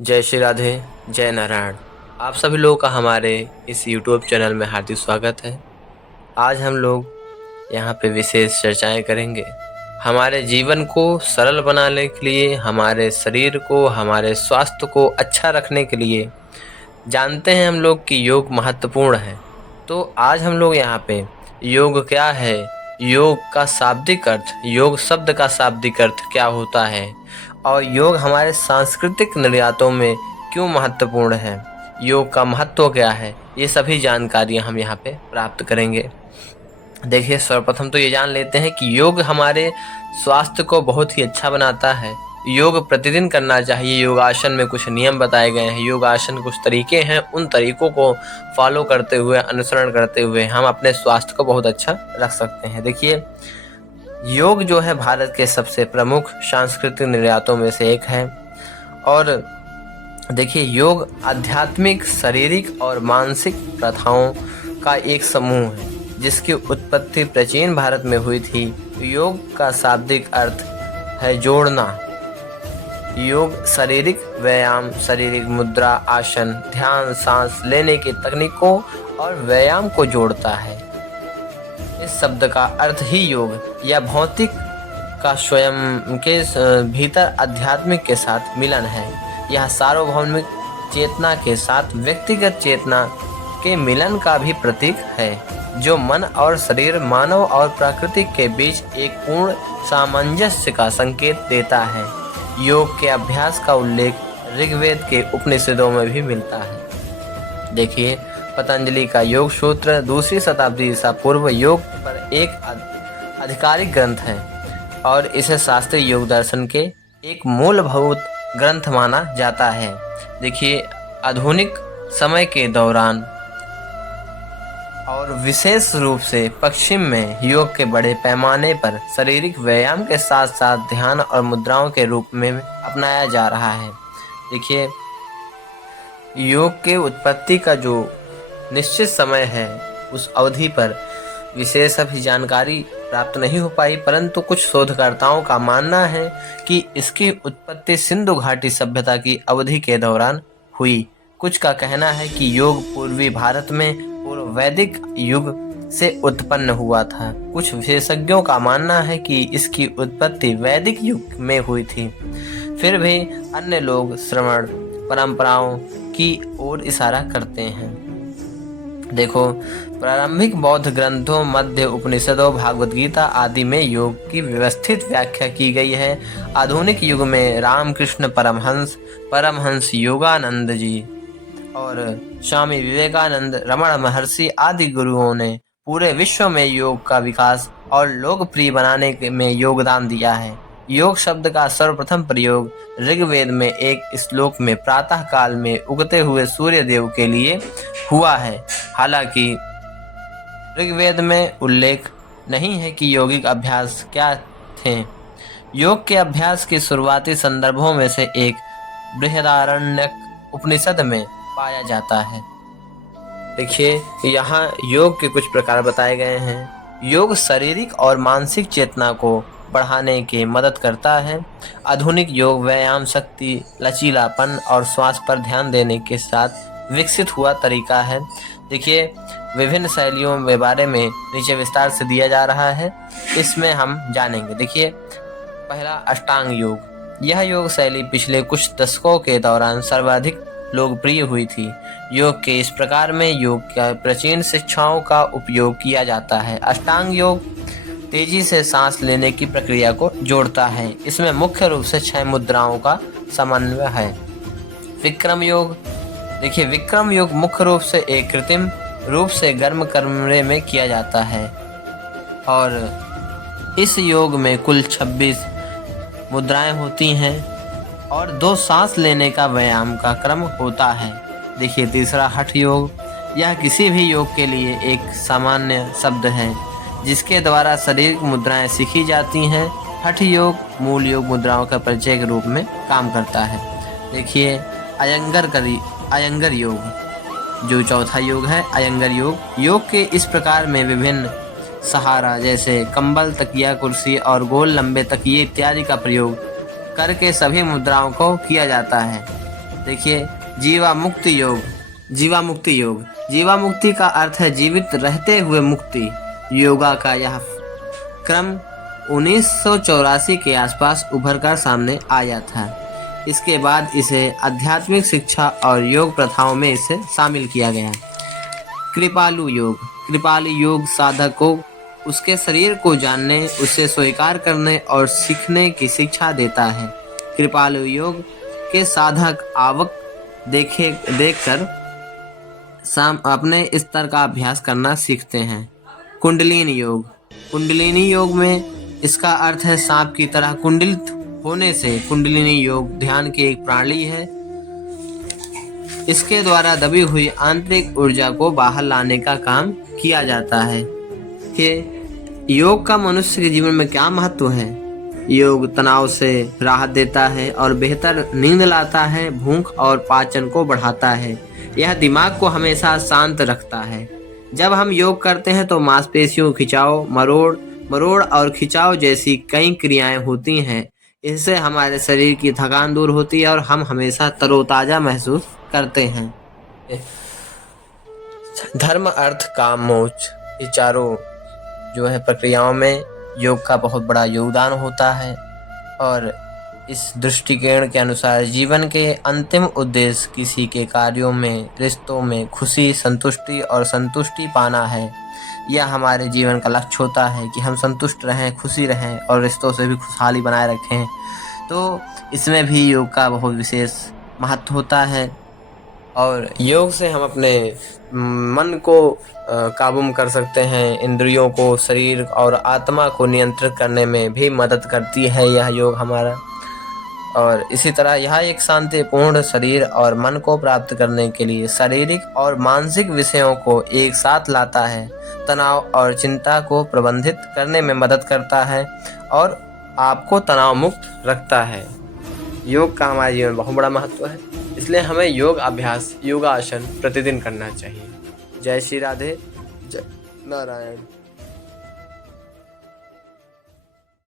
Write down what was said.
जय श्री राधे, जय नारायण। आप सभी लोगों का हमारे इस यूट्यूब चैनल में हार्दिक स्वागत है। आज हम लोग यहाँ पे विशेष चर्चाएं करेंगे। हमारे जीवन को सरल बनाने के लिए, हमारे शरीर को, हमारे स्वास्थ्य को अच्छा रखने के लिए जानते हैं हम लोग कि योग महत्वपूर्ण है। तो आज हम लोग यहाँ पे योग क्या है, योग का शाब्दिक अर्थ, योग शब्द का शाब्दिक अर्थ क्या होता है और योग हमारे सांस्कृतिक निर्यातों में क्यों महत्वपूर्ण है, योग का महत्व क्या है, ये सभी जानकारियाँ हम यहाँ पे प्राप्त करेंगे। देखिए, सर्वप्रथम तो ये जान लेते हैं कि योग हमारे स्वास्थ्य को बहुत ही अच्छा बनाता है। योग प्रतिदिन करना चाहिए। योगासन में कुछ नियम बताए गए हैं, योगासन कुछ तरीके हैं, उन तरीकों को फॉलो करते हुए, अनुसरण करते हुए हम अपने स्वास्थ्य को बहुत अच्छा रख सकते हैं। देखिए, योग जो है भारत के सबसे प्रमुख सांस्कृतिक निर्यातों में से एक है। और देखिए, योग आध्यात्मिक, शारीरिक और मानसिक प्रथाओं का एक समूह है जिसकी उत्पत्ति प्राचीन भारत में हुई थी। योग का शाब्दिक अर्थ है जोड़ना। योग शारीरिक व्यायाम, शारीरिक मुद्रा, आसन, ध्यान, सांस लेने की तकनीकों और व्यायाम को जोड़ता है। इस शब्द का अर्थ ही योग या भौतिक का स्वयं के भीतर आध्यात्मिक के साथ मिलन है। यह सार्वभौमिक चेतना के साथ व्यक्तिगत चेतना के मिलन का भी प्रतीक है, जो मन और शरीर, मानव और प्रकृति के बीच एक पूर्ण सामंजस्य का संकेत देता है। योग के अभ्यास का उल्लेख ऋग्वेद के उपनिषदों में भी मिलता है। देखिए, पतंजलि का योग सूत्र 2वीं शताब्दी ईसा पूर्व योग पर एक आधिकारिक ग्रंथ है और इसे शास्त्रीय योग दर्शन के एक मूलभूत ग्रंथ माना जाता है। देखिए, आधुनिक समय के दौरान और विशेष रूप से पश्चिम में योग के बड़े पैमाने पर शारीरिक व्यायाम के साथ साथ ध्यान और मुद्राओं के रूप में अपनाया जा रहा है। देखिए, योग के उत्पत्ति का जो निश्चित समय है, उस अवधि पर विशेष अभी जानकारी प्राप्त नहीं हो पाई, परंतु कुछ शोधकर्ताओं का मानना है कि इसकी उत्पत्ति सिंधु घाटी सभ्यता की अवधि के दौरान हुई। कुछ का कहना है कि योग पूर्वी भारत में पूर्व वैदिक युग से उत्पन्न हुआ था। कुछ विशेषज्ञों का मानना है कि इसकी उत्पत्ति वैदिक युग में हुई थी। फिर भी अन्य लोग श्रवण परंपराओं की ओर इशारा करते हैं। देखो, प्रारंभिक बौद्ध ग्रंथों, मध्य उपनिषदों, भागवत गीता आदि में योग की व्यवस्थित व्याख्या की गई है। आधुनिक युग में रामकृष्ण परमहंस योगानंद जी और स्वामी विवेकानंद, रमण महर्षि आदि गुरुओं ने पूरे विश्व में योग का विकास और लोकप्रिय बनाने में योगदान दिया है। योग शब्द का सर्वप्रथम प्रयोग ऋग्वेद में एक श्लोक में प्रातः काल में उगते हुए सूर्य देव के लिए हुआ है। हालांकि ऋग्वेद में उल्लेख नहीं है कि यौगिक अभ्यास क्या थे। योग के अभ्यास के शुरुआती संदर्भों में से एक बृहदारण्यक उपनिषद में पाया जाता है। देखिए, यहाँ योग के कुछ प्रकार बताए गए हैं। योग शारीरिक और मानसिक चेतना को बढ़ाने की मदद करता है। आधुनिक योग व्यायाम, शक्ति, लचीलापन और श्वास पर ध्यान देने के साथ विकसित हुआ तरीका है। देखिए, विभिन्न शैलियों के बारे में नीचे विस्तार से दिया जा रहा है, इसमें हम जानेंगे। देखिए, पहला अष्टांग योग। यह योग शैली पिछले कुछ दशकों के दौरान सर्वाधिक लोकप्रिय हुई थी। योग के इस प्रकार में योग की प्राचीन शिक्षाओं का उपयोग किया जाता है। अष्टांग योग तेजी से सांस लेने की प्रक्रिया को जोड़ता है। इसमें मुख्य रूप से 6 मुद्राओं का समन्वय है। विक्रम योग। देखिए, विक्रम योग मुख्य रूप से एक कृत्रिम रूप से गर्म कमरे में किया जाता है और इस योग में कुल 26 मुद्राएं होती हैं और 2 सांस लेने का व्यायाम का क्रम होता है। देखिए, तीसरा हठ योग। यह किसी भी योग के लिए एक सामान्य शब्द है जिसके द्वारा शारीरिक मुद्राएं सीखी जाती हैं। हठ योग मूल योग मुद्राओं का परिचय के रूप में काम करता है। देखिए, अयंगर योग जो चौथा योग है, अयंगर योग। योग के इस प्रकार में विभिन्न सहारा जैसे कंबल, तकिया, कुर्सी और गोल लंबे तकिए इत्यादि का प्रयोग करके सभी मुद्राओं को किया जाता है। देखिए, जीवामुक्ति योग। जीवामुक्ति योग, जीवामुक्ति का अर्थ है जीवित रहते हुए मुक्ति। योगा का यह क्रम 1984 के आसपास उभर कर सामने आया था। इसके बाद इसे आध्यात्मिक शिक्षा और योग प्रथाओं में इसे शामिल किया गया। कृपालु योग, कृपालु योग साधक को उसके शरीर को जानने, उसे स्वीकार करने और सीखने की शिक्षा देता है। कृपालु योग के साधक आवक देखकर अपने स्तर का अभ्यास करना सीखते हैं। कुंडलिनी योग, कुंडलिनी योग में इसका अर्थ है सांप की तरह कुंडलित होने से। कुंडलिनी योग ध्यान की एक प्रणाली है। इसके द्वारा दबी हुई आंतरिक ऊर्जा को बाहर लाने का काम किया जाता है। कि योग का मनुष्य के जीवन में क्या महत्व है? योग तनाव से राहत देता है और बेहतर नींद लाता है, भूख और पाचन को बढ़ाता है। यह दिमाग को हमेशा शांत रखता है। जब हम योग करते हैं तो मांसपेशियों खिंचाव, मरोड़ और खिंचाव जैसी कई क्रियाएं होती हैं। इससे हमारे शरीर की थकान दूर होती है और हम हमेशा तरोताजा महसूस करते हैं। धर्म, अर्थ, काम, मोक्ष, ये चारों जो है प्रक्रियाओं में योग का बहुत बड़ा योगदान होता है। और इस दृष्टिकोण के अनुसार जीवन के अंतिम उद्देश्य किसी के कार्यों में, रिश्तों में खुशी, संतुष्टि और संतुष्टि पाना है। यह हमारे जीवन का लक्ष्य होता है कि हम संतुष्ट रहें, खुशी रहें और रिश्तों से भी खुशहाली बनाए रखें। तो इसमें भी योग का बहुत विशेष महत्व होता है। और योग से हम अपने मन को काबू में कर सकते हैं। इंद्रियों को, शरीर और आत्मा को नियंत्रित करने में भी मदद करती है यह योग हमारा। और इसी तरह यह एक शांतिपूर्ण शरीर और मन को प्राप्त करने के लिए शारीरिक और मानसिक विषयों को एक साथ लाता है। तनाव और चिंता को प्रबंधित करने में मदद करता है और आपको तनाव मुक्त रखता है। योग का हमारे जीवन में बहुत बड़ा महत्व है, इसलिए हमें योग अभ्यास, योगासन प्रतिदिन करना चाहिए। जय श्री राधे, जय नारायण।